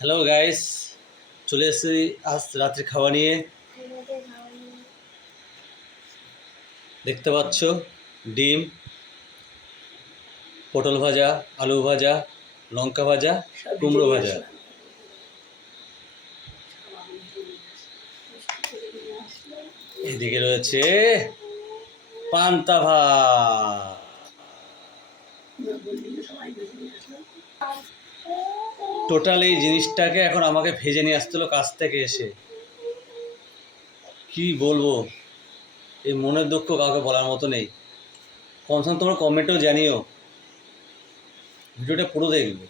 Hello guys চলে এসেছি আজ রাত্রে খাওয়া নিয়ে। দেখতে পাচ্ছ ডিম পটল ভাজা আলু ভাজা লঙ্কা ভাজা কুমড়ো ভাজা। এদিকে রয়েছে পান্তা ভাত। টোটাল এই জিনিসটাকে এখন আমাকে ভেজে নিয়ে আসতে হলো কাছ থেকে এসে। কি বলব? এই মনের দুঃখ কাউকে বলার মতো নেই। কমসম তোমার কমেন্টেও জানিও। ভিডিওটা পুরো দেখবে।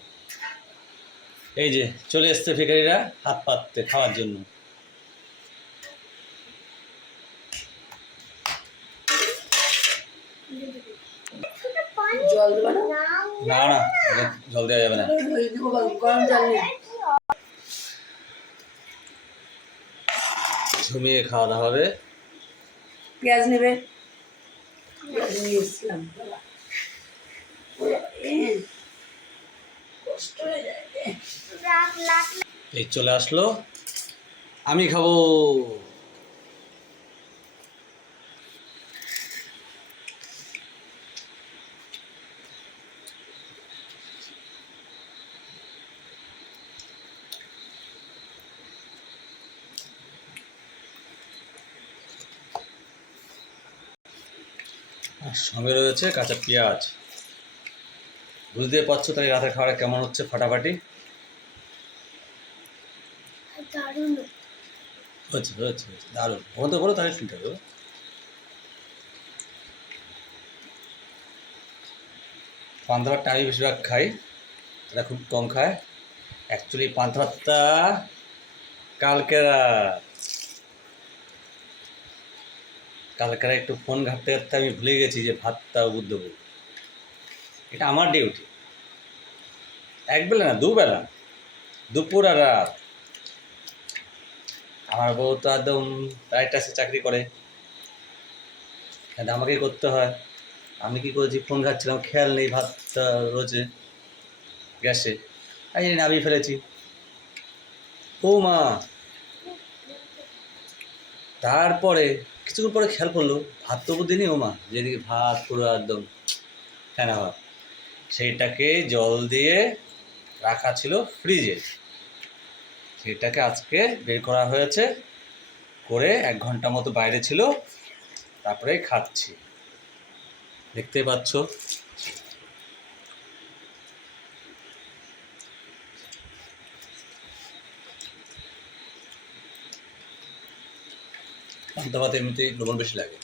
এই যে, চলে এসছে ভিখারিরা হাত পাততে খাওয়ার জন্য। জল দেবো না? না না জল দেওয়া যাবে না। গরম জল ঝুমিয়ে খাওয়া দাওয়া হবে। পেঁয়াজ নেবে। এই চলে আসলো। আমি খাব। সঙ্গে রয়েছে কাঁচা পেঁয়াজ। বুঝতে পারছ তাই রাতের খাবার কেমন হচ্ছে ফাটাফাটি? হচ্ছে দারুণ। তো বলো তাহলে ঠিক হবে। পান্তা ভাতটা আমি বেশিরভাগ খাই এটা খুব কম খায়। অ্যাকচুয়ালি পান্তা ভাতটা কালকে রাত কালকে একটু ফোন ঘাটতে ঘাটতে আমি ভুলে গেছি যে ভাতটা দেবো এটা আমার ডিউটি একবেলা না, দুবেলা। দুপুর আর রাত। আমার বউ তো একদম রাইট আছে চাকরি করে। কিন্তু আমাকেই করতে হয়। আমি কি করেছি? ফোন ঘাটছিলাম, খেয়াল নেই ভাতটা রোজে গ্যাসে। জন্য নামিয়ে ফেলেছি। ও মা! তারপরে কিছুক্ষণ পরে খেয়াল করল, ভাত তো দিনই ও মা যেদিকে ভাত পুরো একদম ফেনা ভাত। সেইটাকে জল দিয়ে রাখা ছিল ফ্রিজে। সেটাকে আজকে বের করা হয়েছে, করে এক ঘণ্টা মতো বাইরে ছিল, তারপরে খাচ্ছি। দেখতে পাচ্ছ? পান্তা ভাত এমনিতেই লবণ বেশি লাগে।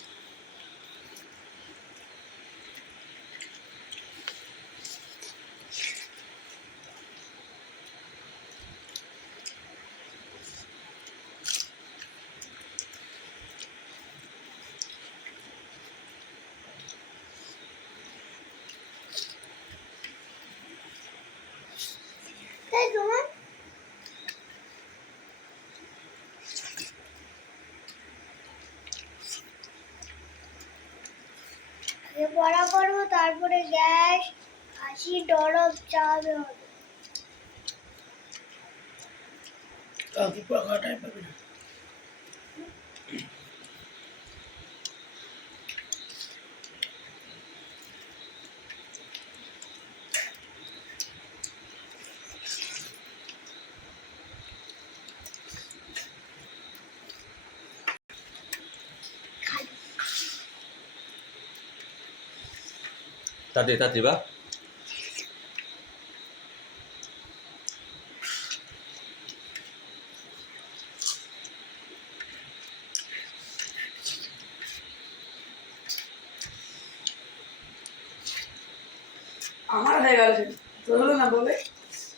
পড়া করব তারপরে গ্যাস হাসি ডরব চাবে হবে। খাওয়াটাই পাবি না। তাড়াতাড়ি তাড়াতাড়ি বা আমার হয়ে গেল সেটা। তোর হলো না বলে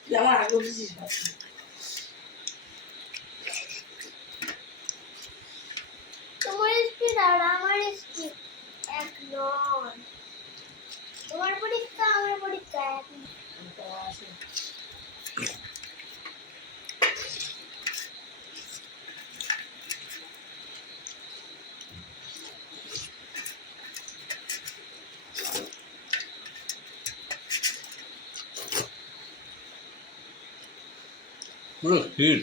যে আমার আগে উঠেছিস। তোমার স্পিড আর আমার স্পিড এক নয় তোমার পরীক্ষা আমার পরীক্ষা এক নয়। পুরো ক্ষীর